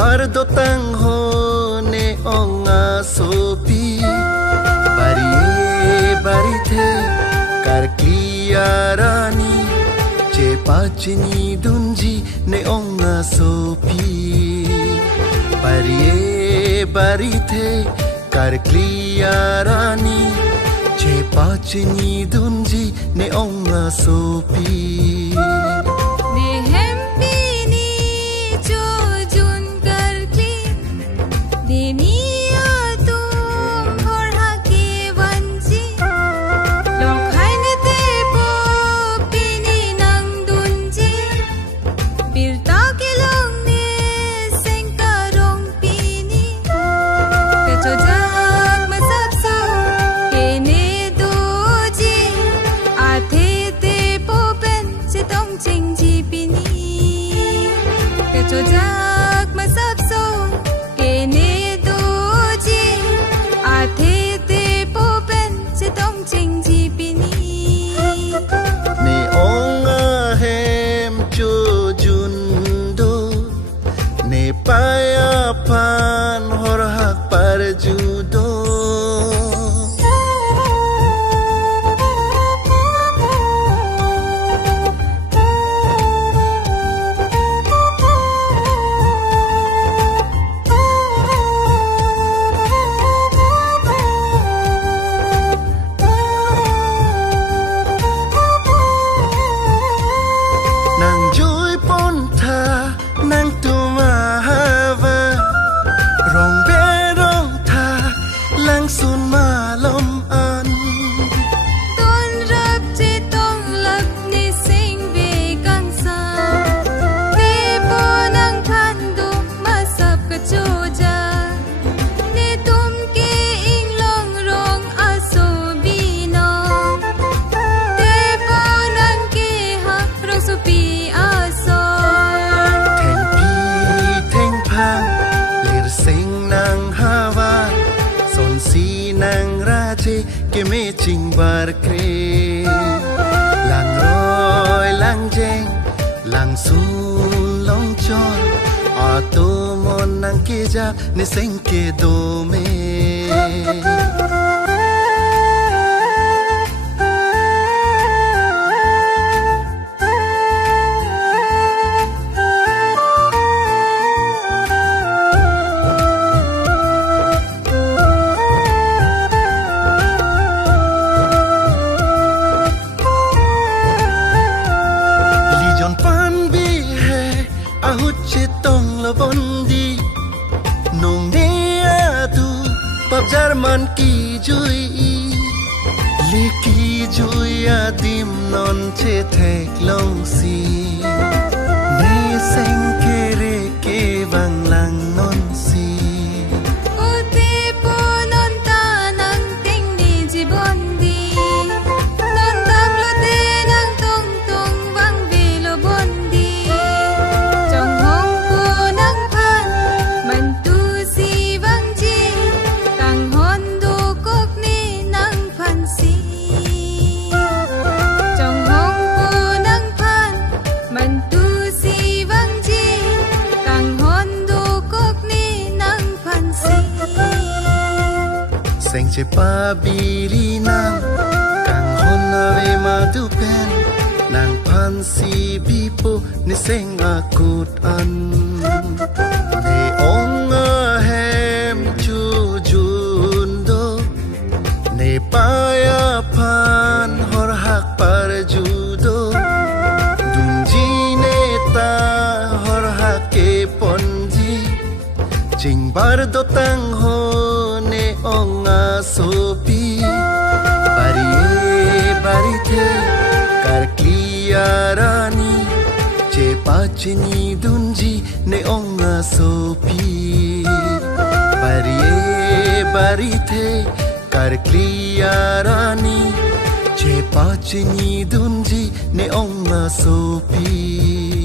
bardo tang ho ne onga sopi bari bari the kar kliarani che pachini dunji ne onga sopi bari the kar kliarani che pachini dunji ne onga sopi Payapan horhak parjudo nang joy ponta nang tuma rong be rong tha lang sun ma lom an ton rap che tong lak ni sing ve kang sa te po nang than du ma sap ka chu ja ne tum ke ing long rong a so bi no te po nang ke ha rong su pi a so theng phang sing nang hawa son si nang raje ke me ching bar kre lang roi lang jeng lang sun long chon ato mon nang ke ja ne sing ke do me tong lo bondi nong ne atu pap jarman ki jui le ki jui adim non che thek long si ne seng kere ke bang lang non si o te po non ta nang ting ni ji bondi non tam lo te nang tong tong bang ve lo bondi seng che pa biri nang kang hon ave ma du pen nang pan si bipo ni seng akut an ne ong a hem chu jun do ne paya pan hor hak par judo dunji ne ta hor hak ke ponji ching bar do tang ho ne onga sopi bari the kar kliarani che pachini dunji ne onga sopi bari the kar kliarani che pachini dunji ne onga sopi